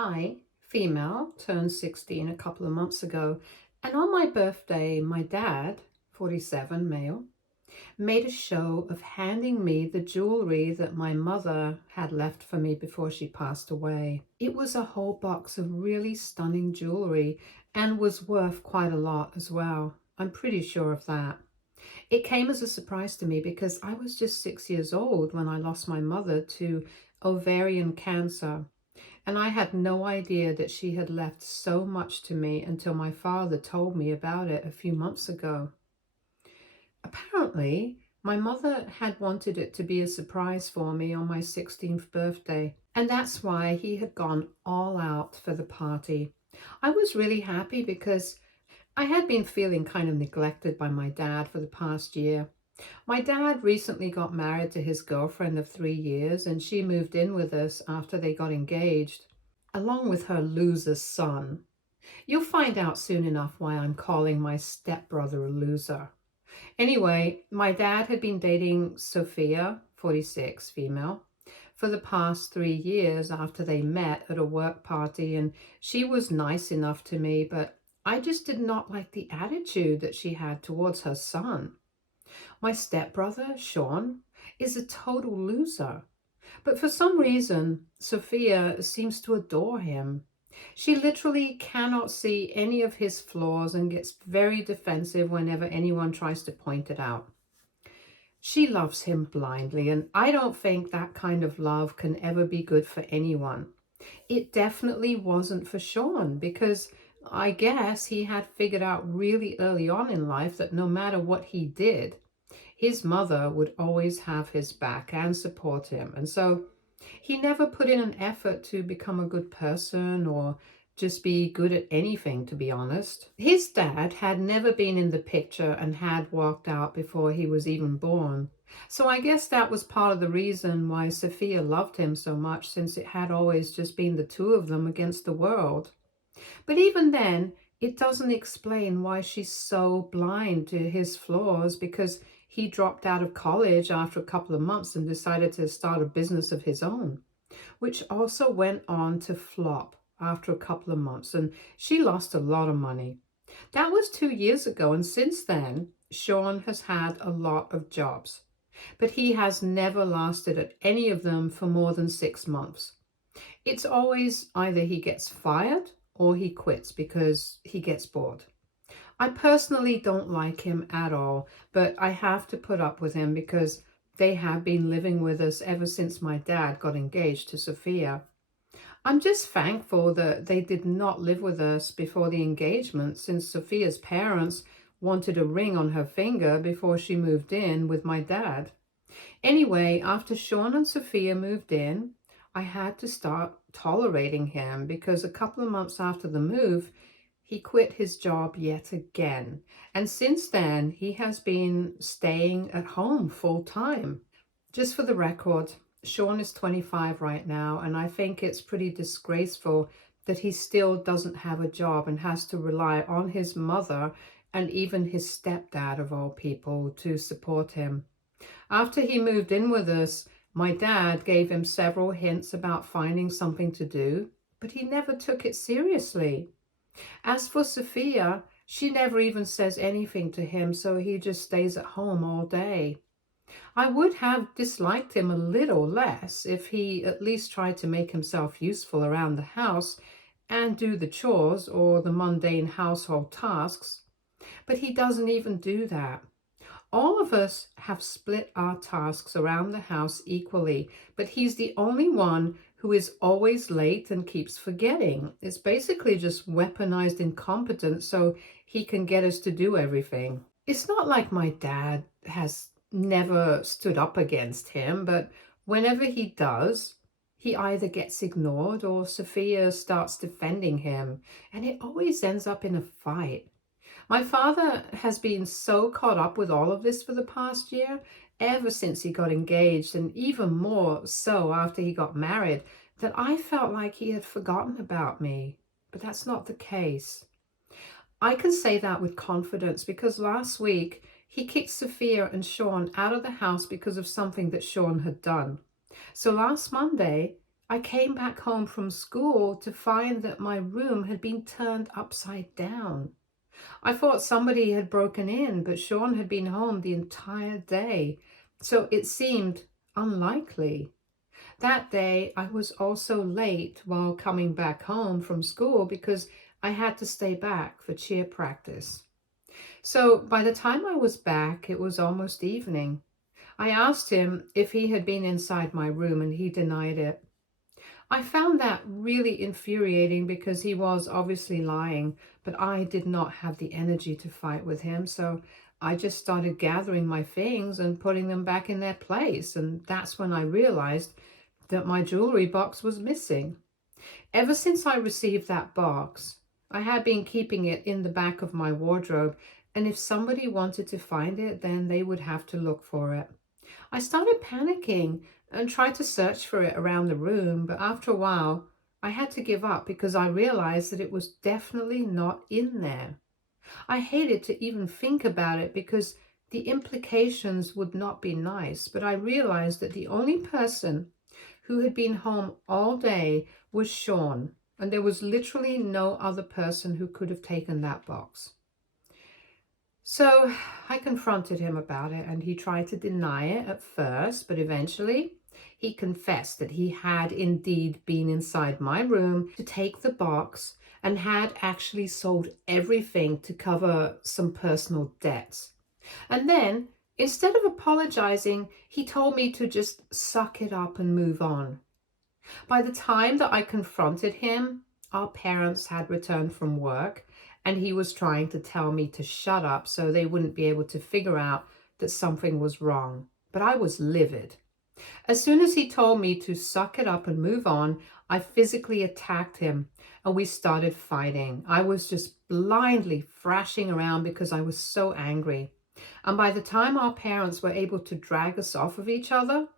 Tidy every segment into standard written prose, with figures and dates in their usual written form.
I, female, turned 16 a couple of months ago, and on my birthday, my dad, 47, male, made a show of handing me the jewelry that my mother had left for me before she passed away. It was a whole box of really stunning jewelry and was worth quite a lot as well. I'm pretty sure of that. It came as a surprise to me because I was just 6 years old when I lost my mother to ovarian cancer. And I had no idea that she had left so much to me until my father told me about it a few months ago. Apparently, my mother had wanted it to be a surprise for me on my 16th birthday, and that's why he had gone all out for the party. I was really happy because I had been feeling kind of neglected by my dad for the past year. My dad recently got married to his girlfriend of 3 years, and she moved in with us after they got engaged, along with her loser son. You'll find out soon enough why I'm calling my stepbrother a loser. Anyway, my dad had been dating Sophia, 46, female, for the past 3 years after they met at a work party, and she was nice enough to me, but I just did not like the attitude that she had towards her son. My stepbrother, Sean, is a total loser. But for some reason, Sophia seems to adore him. She literally cannot see any of his flaws and gets very defensive whenever anyone tries to point it out. She loves him blindly, and I don't think that kind of love can ever be good for anyone. It definitely wasn't for Sean because I guess he had figured out really early on in life that no matter what he did, his mother would always have his back and support him. And so he never put in an effort to become a good person or just be good at anything, to be honest. His dad had never been in the picture and had walked out before he was even born. So I guess that was part of the reason why Sophia loved him so much, since it had always just been the two of them against the world. But even then, it doesn't explain why she's so blind to his flaws, because he dropped out of college after a couple of months and decided to start a business of his own, which also went on to flop after a couple of months, and she lost a lot of money. That was 2 years ago, and since then, Sean has had a lot of jobs, but he has never lasted at any of them for more than 6 months. It's always either he gets fired or he quits because he gets bored. I personally don't like him at all, but I have to put up with him because they have been living with us ever since my dad got engaged to Sophia. I'm just thankful that they did not live with us before the engagement, since Sophia's parents wanted a ring on her finger before she moved in with my dad. Anyway, after Sean and Sophia moved in, I had to start tolerating him because a couple of months after the move, he quit his job yet again. And since then, he has been staying at home full time. Just for the record, Sean is 25 right now, and I think it's pretty disgraceful that he still doesn't have a job and has to rely on his mother and even his stepdad, of all people, to support him. After he moved in with us, my dad gave him several hints about finding something to do, but he never took it seriously. As for Sophia, she never even says anything to him, so he just stays at home all day. I would have disliked him a little less if he at least tried to make himself useful around the house and do the chores or the mundane household tasks, but he doesn't even do that. All of us have split our tasks around the house equally, but he's the only one who is always late and keeps forgetting. It's basically just weaponized incompetence so he can get us to do everything. It's not like my dad has never stood up against him, but whenever he does, he either gets ignored or Sophia starts defending him, and it always ends up in a fight. My father has been so caught up with all of this for the past year, ever since he got engaged, and even more so after he got married, that I felt like he had forgotten about me. But that's not the case. I can say that with confidence because last week he kicked Sophia and Sean out of the house because of something that Sean had done. So last Monday, I came back home from school to find that my room had been turned upside down. I thought somebody had broken in, but Sean had been home the entire day, so it seemed unlikely. That day, I was also late while coming back home from school because I had to stay back for cheer practice. So by the time I was back, it was almost evening. I asked him if he had been inside my room and he denied it. I found that really infuriating because he was obviously lying, but I did not have the energy to fight with him, so I just started gathering my things and putting them back in their place, and that's when I realized that my jewelry box was missing. Ever since I received that box, I had been keeping it in the back of my wardrobe, and if somebody wanted to find it, then they would have to look for it. I started panicking and tried to search for it around the room, but after a while, I had to give up because I realized that it was definitely not in there. I hated to even think about it because the implications would not be nice, but I realized that the only person who had been home all day was Sean, and there was literally no other person who could have taken that box. So I confronted him about it, and he tried to deny it at first, but eventually he confessed that he had indeed been inside my room to take the box and had actually sold everything to cover some personal debts. And then, instead of apologizing, he told me to just suck it up and move on. By the time that I confronted him, our parents had returned from work and he was trying to tell me to shut up so they wouldn't be able to figure out that something was wrong. But I was livid. As soon as he told me to suck it up and move on, I physically attacked him and we started fighting. I was just blindly thrashing around because I was so angry. And by the time our parents were able to drag us off of each other,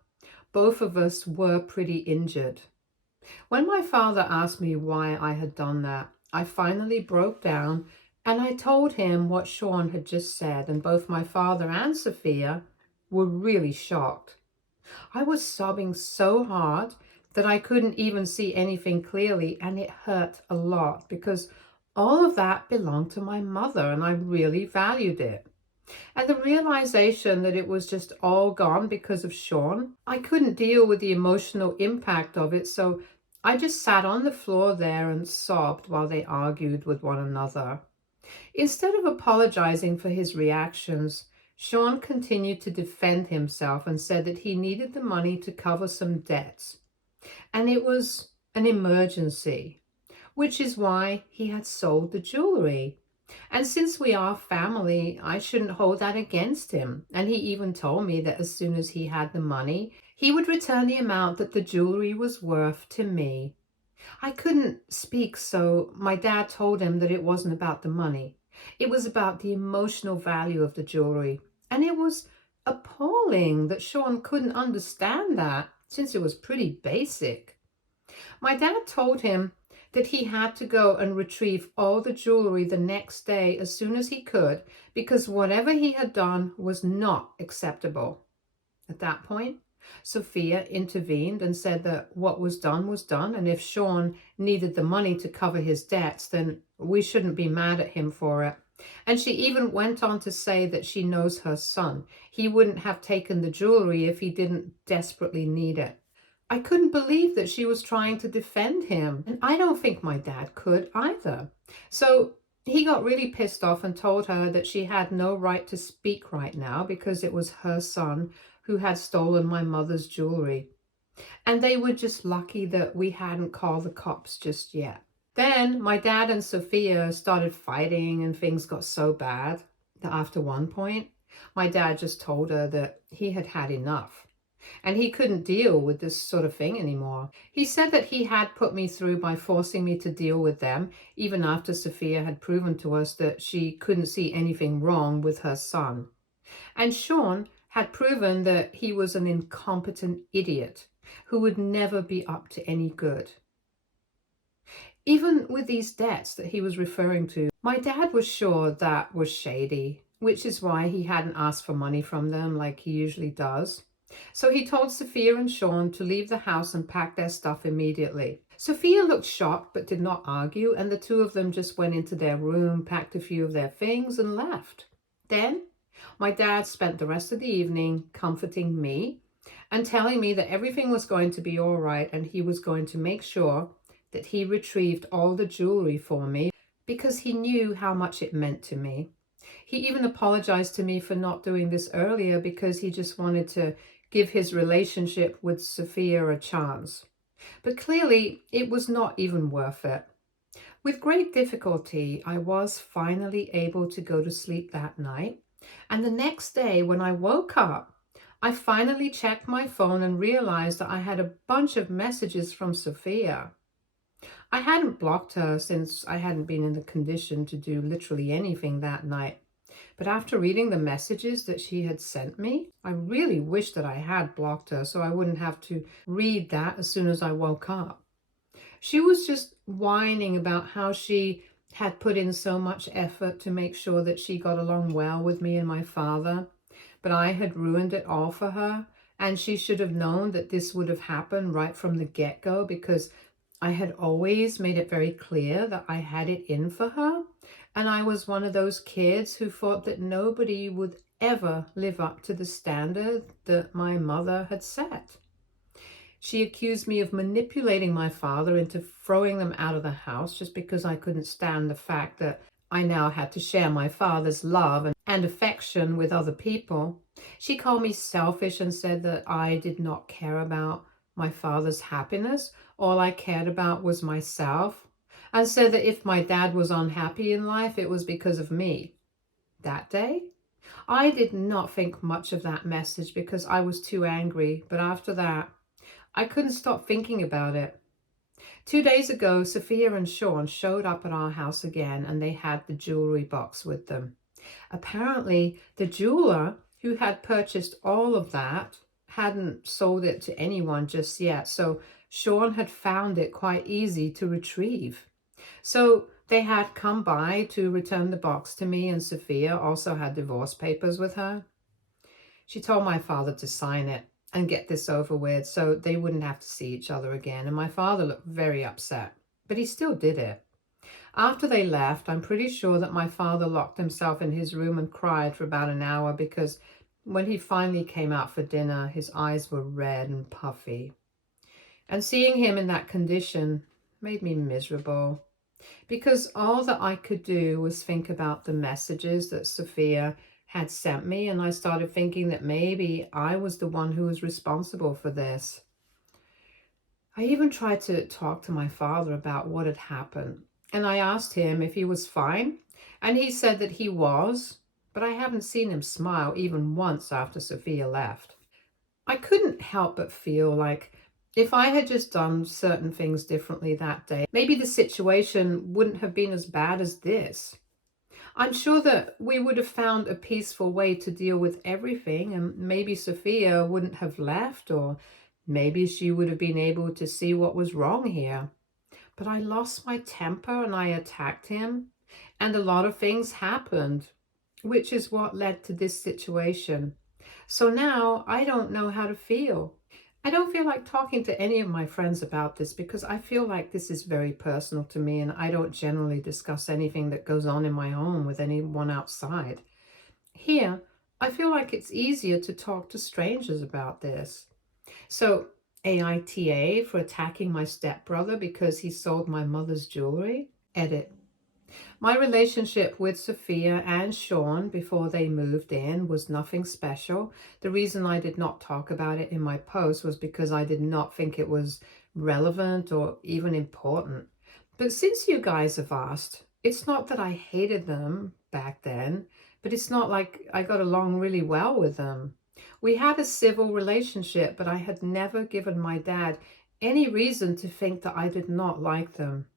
both of us were pretty injured. When my father asked me why I had done that, I finally broke down and I told him what Sean had just said, and both my father and Sophia were really shocked. I was sobbing so hard that I couldn't even see anything clearly, and it hurt a lot because all of that belonged to my mother and I really valued it. And the realization that it was just all gone because of Sean, I couldn't deal with the emotional impact of it, so I just sat on the floor there and sobbed while they argued with one another. Instead of apologizing for his reactions, Sean continued to defend himself and said that he needed the money to cover some debts. And it was an emergency, which is why he had sold the jewelry. And since we are family, I shouldn't hold that against him. And he even told me that as soon as he had the money, he would return the amount that the jewelry was worth to me. I couldn't speak, so my dad told him that it wasn't about the money. It was about the emotional value of the jewelry. And it was appalling that Sean couldn't understand that, since it was pretty basic. My dad told him that he had to go and retrieve all the jewelry the next day as soon as he could because whatever he had done was not acceptable. At that point, Sophia intervened and said that what was done, and if Sean needed the money to cover his debts, then we shouldn't be mad at him for it. And she even went on to say that she knows her son. He wouldn't have taken the jewelry if he didn't desperately need it. I couldn't believe that she was trying to defend him, and I don't think my dad could either. So he got really pissed off and told her that she had no right to speak right now because it was her son who had stolen my mother's jewelry. And they were just lucky that we hadn't called the cops just yet. Then my dad and Sophia started fighting and things got so bad that after one point, my dad just told her that he had had enough. And he couldn't deal with this sort of thing anymore. He said that he had put me through by forcing me to deal with them, even after Sophia had proven to us that she couldn't see anything wrong with her son. And Sean had proven that he was an incompetent idiot who would never be up to any good. Even with these debts that he was referring to, my dad was sure that was shady, which is why he hadn't asked for money from them like he usually does. So he told Sophia and Sean to leave the house and pack their stuff immediately. Sophia looked shocked but did not argue, and the two of them just went into their room, packed a few of their things, and left. Then my dad spent the rest of the evening comforting me and telling me that everything was going to be all right and he was going to make sure that he retrieved all the jewelry for me because he knew how much it meant to me. He even apologized to me for not doing this earlier because he just wanted to give his relationship with Sophia a chance. But clearly, it was not even worth it. With great difficulty, I was finally able to go to sleep that night. And the next day, when I woke up, I finally checked my phone and realized that I had a bunch of messages from Sophia. I hadn't blocked her since I hadn't been in the condition to do literally anything that night. But after reading the messages that she had sent me, I really wished that I had blocked her so I wouldn't have to read that as soon as I woke up. She was just whining about how she had put in so much effort to make sure that she got along well with me and my father, but I had ruined it all for her, and she should have known that this would have happened right from the get-go because I had always made it very clear that I had it in for her, and I was one of those kids who thought that nobody would ever live up to the standard that my mother had set. She accused me of manipulating my father into throwing them out of the house just because I couldn't stand the fact that I now had to share my father's love and affection with other people. She called me selfish and said that I did not care about my father's happiness. All I cared about was myself, and said that if my dad was unhappy in life, it was because of me. That day, I did not think much of that message because I was too angry, but after that, I couldn't stop thinking about it. 2 days ago, Sophia and Sean showed up at our house again and they had the jewelry box with them. Apparently, the jeweler who had purchased all of that hadn't sold it to anyone just yet, so Sean had found it quite easy to retrieve. So they had come by to return the box to me, and Sophia also had divorce papers with her. She told my father to sign it and get this over with so they wouldn't have to see each other again, and my father looked very upset, but he still did it. After they left, I'm pretty sure that my father locked himself in his room and cried for about an hour because when he finally came out for dinner, his eyes were red and puffy. And seeing him in that condition made me miserable because all that I could do was think about the messages that Sophia had sent me, and I started thinking that maybe I was the one who was responsible for this. I even tried to talk to my father about what had happened, and I asked him if he was fine, and he said that he was, but I haven't seen him smile even once after Sophia left. I couldn't help but feel like if I had just done certain things differently that day, maybe the situation wouldn't have been as bad as this. I'm sure that we would have found a peaceful way to deal with everything, and maybe Sophia wouldn't have left, or maybe she would have been able to see what was wrong here. But I lost my temper and I attacked him, and a lot of things happened, which is what led to this situation. So now I don't know how to feel. I don't feel like talking to any of my friends about this because I feel like this is very personal to me and I don't generally discuss anything that goes on in my home with anyone outside. Here, I feel like it's easier to talk to strangers about this. So, AITA for attacking my stepbrother because he sold my mother's jewelry? Edit. My relationship with Sophia and Sean before they moved in was nothing special. The reason I did not talk about it in my post was because I did not think it was relevant or even important. But since you guys have asked, it's not that I hated them back then, but it's not like I got along really well with them. We had a civil relationship, but I had never given my dad any reason to think that I did not like them.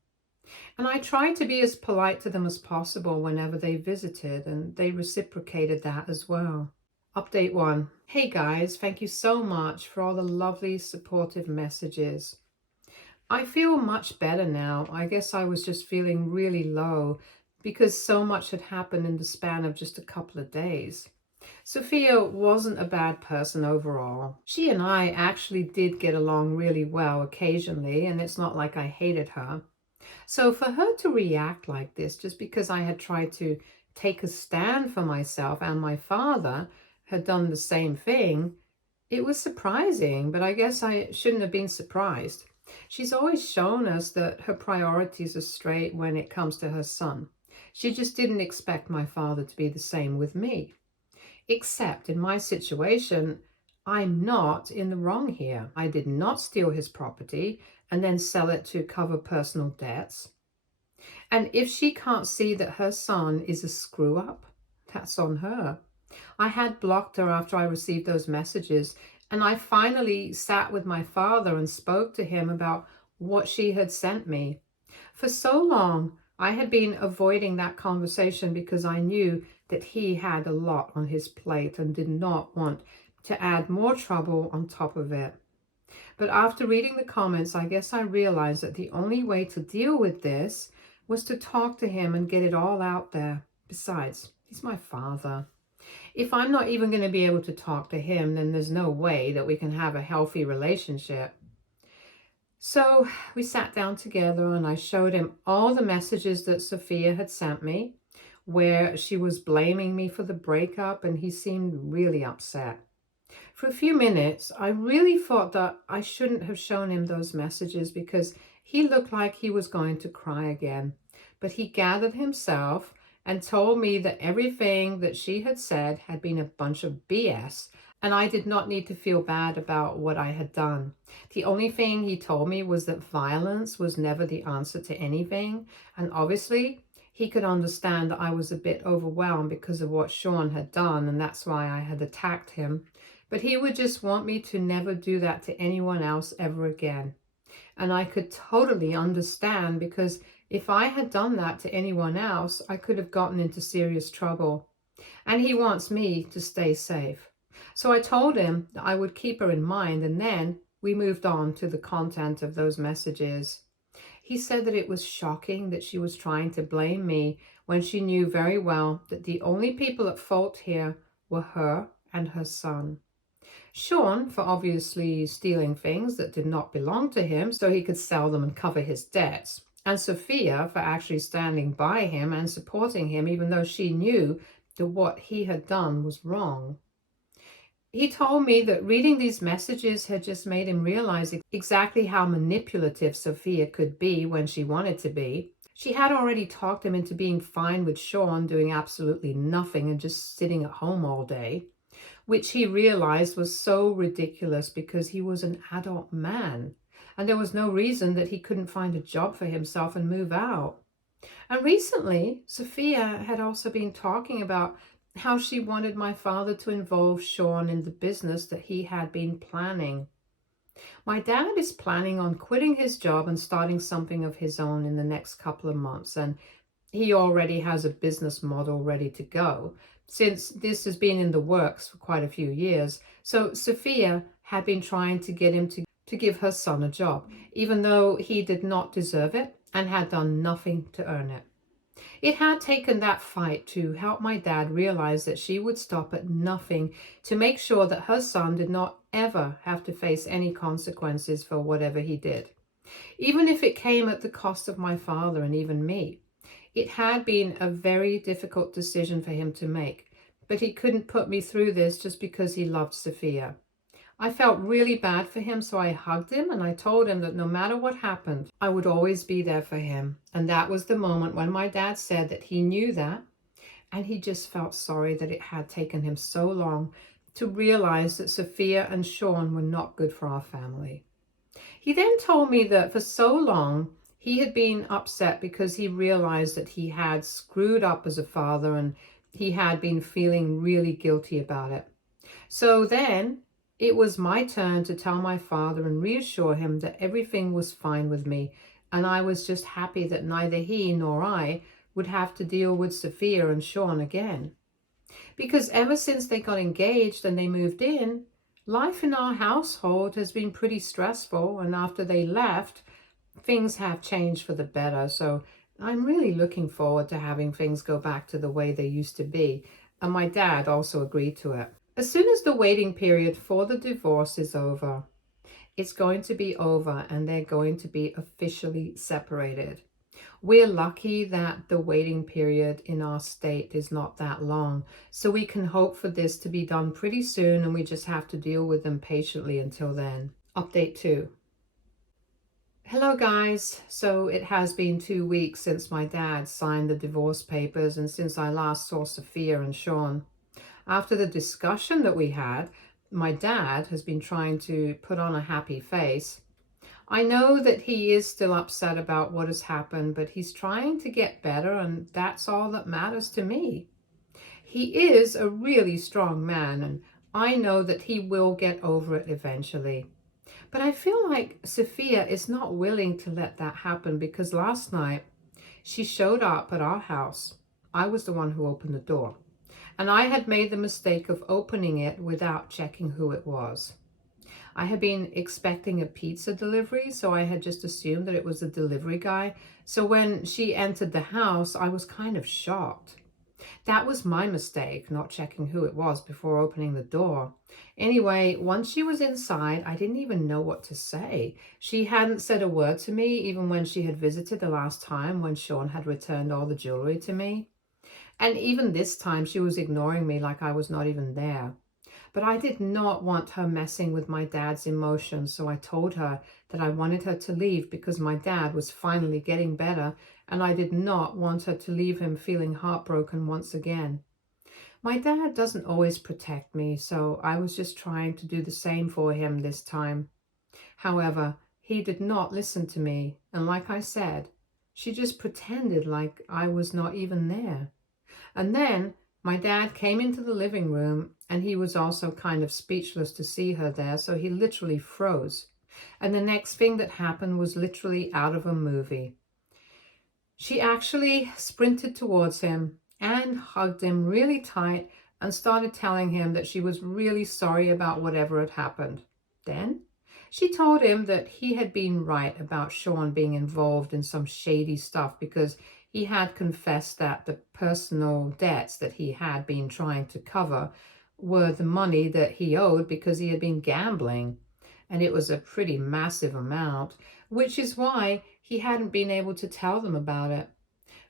And I tried to be as polite to them as possible whenever they visited, and they reciprocated that as well. Update 1. Hey guys, thank you so much for all the lovely supportive messages. I feel much better now. I guess I was just feeling really low because so much had happened in the span of just a couple of days. Sophia wasn't a bad person overall. She and I actually did get along really well occasionally, and it's not like I hated her. So for her to react like this, just because I had tried to take a stand for myself and my father had done the same thing, it was surprising, but I guess I shouldn't have been surprised. She's always shown us that her priorities are straight when it comes to her son. She just didn't expect my father to be the same with me. Except in my situation, I'm not in the wrong here. I did not steal his property and then sell it to cover personal debts. And if she can't see that her son is a screw up, that's on her. I had blocked her after I received those messages, and I finally sat with my father and spoke to him about what she had sent me. For so long, I had been avoiding that conversation because I knew that he had a lot on his plate and did not want to add more trouble on top of it. But after reading the comments, I guess I realized that the only way to deal with this was to talk to him and get it all out there. Besides, he's my father. If I'm not even going to be able to talk to him, then there's no way that we can have a healthy relationship. So we sat down together and I showed him all the messages that Sophia had sent me, where she was blaming me for the breakup, and he seemed really upset. For a few minutes, I really thought that I shouldn't have shown him those messages because he looked like he was going to cry again. But he gathered himself and told me that everything that she had said had been a bunch of BS, and I did not need to feel bad about what I had done. The only thing he told me was that violence was never the answer to anything, and obviously he could understand that I was a bit overwhelmed because of what Sean had done, and that's why I had attacked him. But he would just want me to never do that to anyone else ever again. And I could totally understand, because if I had done that to anyone else, I could have gotten into serious trouble. And he wants me to stay safe. So I told him that I would keep her in mind, and then we moved on to the content of those messages. He said that it was shocking that she was trying to blame me when she knew very well that the only people at fault here were her and her son. Sean for obviously stealing things that did not belong to him so he could sell them and cover his debts. And Sophia for actually standing by him and supporting him even though she knew that what he had done was wrong. He told me that reading these messages had just made him realize exactly how manipulative Sophia could be when she wanted to be. She had already talked him into being fine with Sean doing absolutely nothing and just sitting at home all day, which he realized was so ridiculous because he was an adult man and there was no reason that he couldn't find a job for himself and move out. And recently, Sophia had also been talking about how she wanted my father to involve Sean in the business that he had been planning. My dad is planning on quitting his job and starting something of his own in the next couple of months, and he already has a business model ready to go, since this has been in the works for quite a few years. So Sophia had been trying to get him to give her son a job, even though he did not deserve it and had done nothing to earn it. It had taken that fight to help my dad realize that she would stop at nothing to make sure that her son did not ever have to face any consequences for whatever he did, even if it came at the cost of my father and even me. It had been a very difficult decision for him to make, but he couldn't put me through this just because he loved Sophia. I felt really bad for him, so I hugged him and I told him that no matter what happened, I would always be there for him. And that was the moment when my dad said that he knew that, and he just felt sorry that it had taken him so long to realize that Sophia and Sean were not good for our family. He then told me that for so long he had been upset because he realized that he had screwed up as a father and he had been feeling really guilty about it. So then it was my turn to tell my father and reassure him that everything was fine with me, and I was just happy that neither he nor I would have to deal with Sophia and Sean again. Because ever since they got engaged and they moved in, life in our household has been pretty stressful, and after they left, things have changed for the better. So I'm really looking forward to having things go back to the way they used to be. and my dad also agreed to it. As soon as the waiting period for the divorce is over, it's going to be over and they're going to be officially separated. We're lucky that the waiting period in our state is not that long, so we can hope for this to be done pretty soon, and we just have to deal with them patiently until then. Update 2. Hello guys, so it has been 2 weeks since my dad signed the divorce papers and since I last saw Sophia and Sean. After the discussion that we had, my dad has been trying to put on a happy face. I know that he is still upset about what has happened, but he's trying to get better, and that's all that matters to me. He is a really strong man, and I know that he will get over it eventually. But I feel like Sophia is not willing to let that happen, because last night she showed up at our house. I was the one who opened the door, and I had made the mistake of opening it without checking who it was. I had been expecting a pizza delivery, so I had just assumed that it was the delivery guy. So when she entered the house, I was kind of shocked. That was my mistake, not checking who it was before opening the door. Anyway, once she was inside, I didn't even know what to say. She hadn't said a word to me, even when she had visited the last time when Sean had returned all the jewelry to me. And even this time, she was ignoring me like I was not even there. But I did not want her messing with my dad's emotions, so I told her that I wanted her to leave because my dad was finally getting better, and I did not want her to leave him feeling heartbroken once again. My dad doesn't always protect me, so I was just trying to do the same for him this time. However, he did not listen to me, and like I said, she just pretended like I was not even there. And then my dad came into the living room, and he was also kind of speechless to see her there, so he literally froze. And the next thing that happened was literally out of a movie. She actually sprinted towards him and hugged him really tight and started telling him that she was really sorry about whatever had happened. Then she told him that he had been right about Sean being involved in some shady stuff because he had confessed that the personal debts that he had been trying to cover were the money that he owed because he had been gambling. And it was a pretty massive amount, which is why he hadn't been able to tell them about it.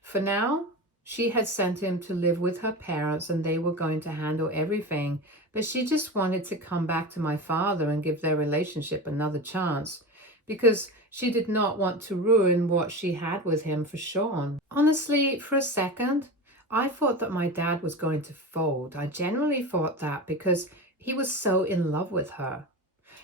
For now, she had sent him to live with her parents and they were going to handle everything, but she just wanted to come back to my father and give their relationship another chance because she did not want to ruin what she had with him for Sean. Honestly, for a second, I thought that my dad was going to fold. I generally thought that because he was so in love with her.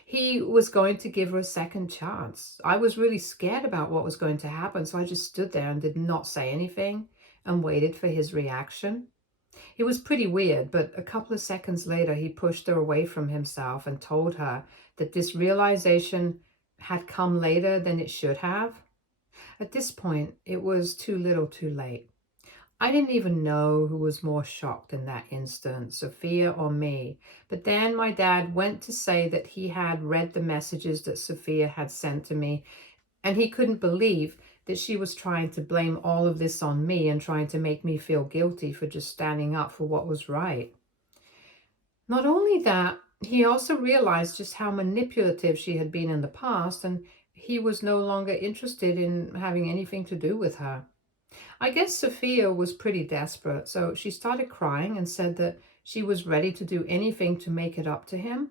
He was going to give her a second chance. I was really scared about what was going to happen, so I just stood there and did not say anything and waited for his reaction. It was pretty weird, but a couple of seconds later, he pushed her away from himself and told her that this realization had come later than it should have. At this point, it was too little too late. I didn't even know who was more shocked in that instant, Sophia or me. But then my dad went to say that he had read the messages that Sophia had sent to me, and he couldn't believe that she was trying to blame all of this on me and trying to make me feel guilty for just standing up for what was right. Not only that, he also realized just how manipulative she had been in the past, and he was no longer interested in having anything to do with her. I guess Sophia was pretty desperate, so she started crying and said that she was ready to do anything to make it up to him,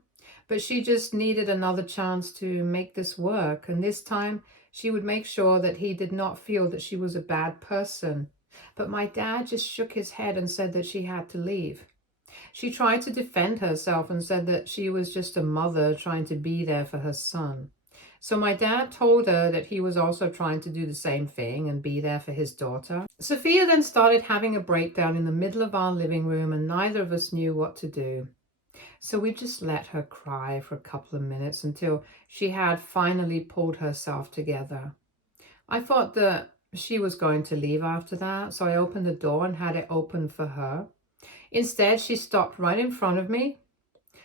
but she just needed another chance to make this work, and this time she would make sure that he did not feel that she was a bad person. But my dad just shook his head and said that she had to leave. She tried to defend herself and said that she was just a mother trying to be there for her son. So my dad told her that he was also trying to do the same thing and be there for his daughter. Sophia then started having a breakdown in the middle of our living room, and neither of us knew what to do. So we just let her cry for a couple of minutes until she had finally pulled herself together. I thought that she was going to leave after that, so I opened the door and had it open for her. Instead, she stopped right in front of me,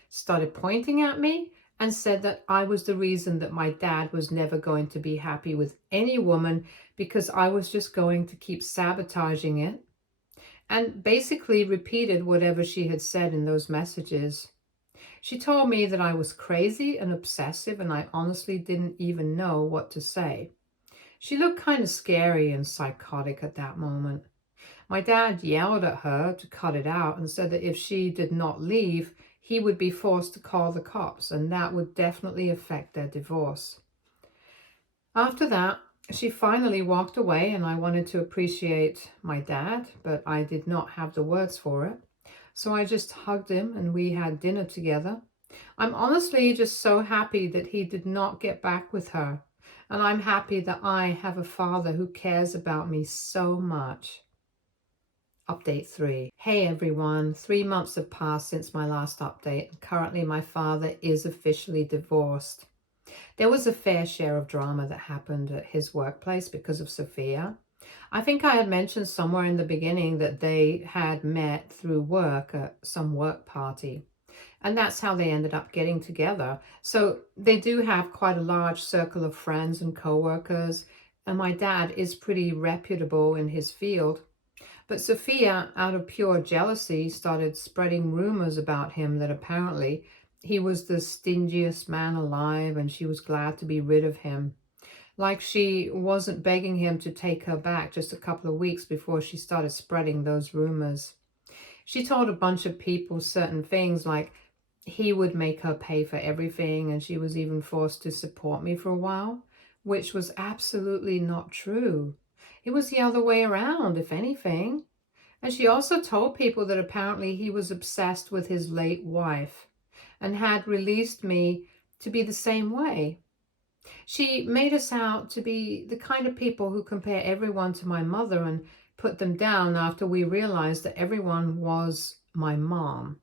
started pointing at me, and said that I was the reason that my dad was never going to be happy with any woman because I was just going to keep sabotaging it. and basically repeated whatever she had said in those messages. She told me that I was crazy and obsessive, and I honestly didn't even know what to say. She looked kind of scary and psychotic at that moment. My dad yelled at her to cut it out and said that if she did not leave, he would be forced to call the cops, and that would definitely affect their divorce. After that, she finally walked away, and I wanted to appreciate my dad, but I did not have the words for it. So I just hugged him and we had dinner together. I'm honestly just so happy that he did not get back with her. And I'm happy that I have a father who cares about me so much. Update 3. Hey everyone, 3 months have passed since my last update, and currently my father is officially divorced. There was a fair share of drama that happened at his workplace because of Sophia. I think I had mentioned somewhere in the beginning that they had met through work at some work party. And that's how they ended up getting together. So they do have quite a large circle of friends and co-workers. And my dad is pretty reputable in his field. But Sophia, out of pure jealousy, started spreading rumors about him that apparently he was the stingiest man alive and she was glad to be rid of him. Like she wasn't begging him to take her back just a couple of weeks before she started spreading those rumors. She told a bunch of people certain things like he would make her pay for everything, and she was even forced to support me for a while, which was absolutely not true. It was the other way around, if anything. And she also told people that apparently he was obsessed with his late wife and had released me to be the same way. She made us out to be the kind of people who compare everyone to my mother and put them down after we realized that everyone was my mom.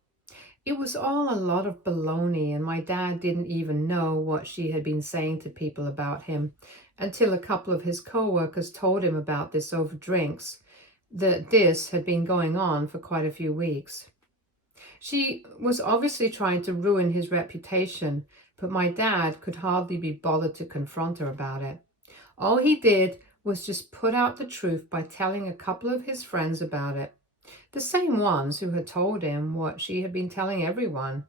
It was all a lot of baloney, and my dad didn't even know what she had been saying to people about him until a couple of his co-workers told him about this over drinks, that this had been going on for quite a few weeks. She was obviously trying to ruin his reputation, but my dad could hardly be bothered to confront her about it. All he did was just put out the truth by telling a couple of his friends about it, the same ones who had told him what she had been telling everyone.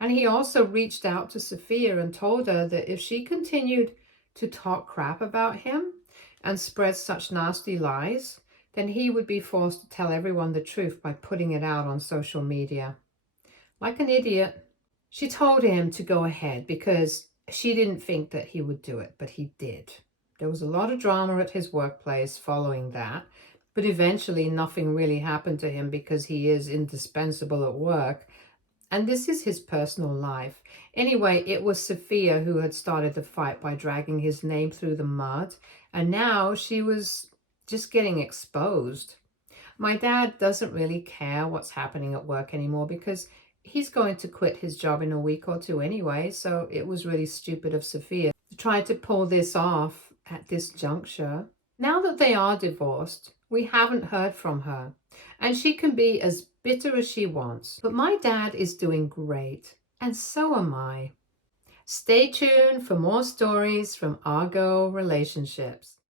And he also reached out to Sophia and told her that if she continued to talk crap about him and spread such nasty lies, then he would be forced to tell everyone the truth by putting it out on social media. Like an idiot, she told him to go ahead because she didn't think that he would do it, but he did. There was a lot of drama at his workplace following that, but eventually nothing really happened to him because he is indispensable at work, and this is his personal life. Anyway, it was Sophia who had started the fight by dragging his name through the mud, and now she was just getting exposed. My dad doesn't really care what's happening at work anymore because he's going to quit his job in a week or two anyway, so it was really stupid of Sophia to try to pull this off at this juncture. Now that they are divorced, we haven't heard from her, and she can be as bitter as she wants. But my dad is doing great, and so am I. Stay tuned for more stories from Argo Relationships.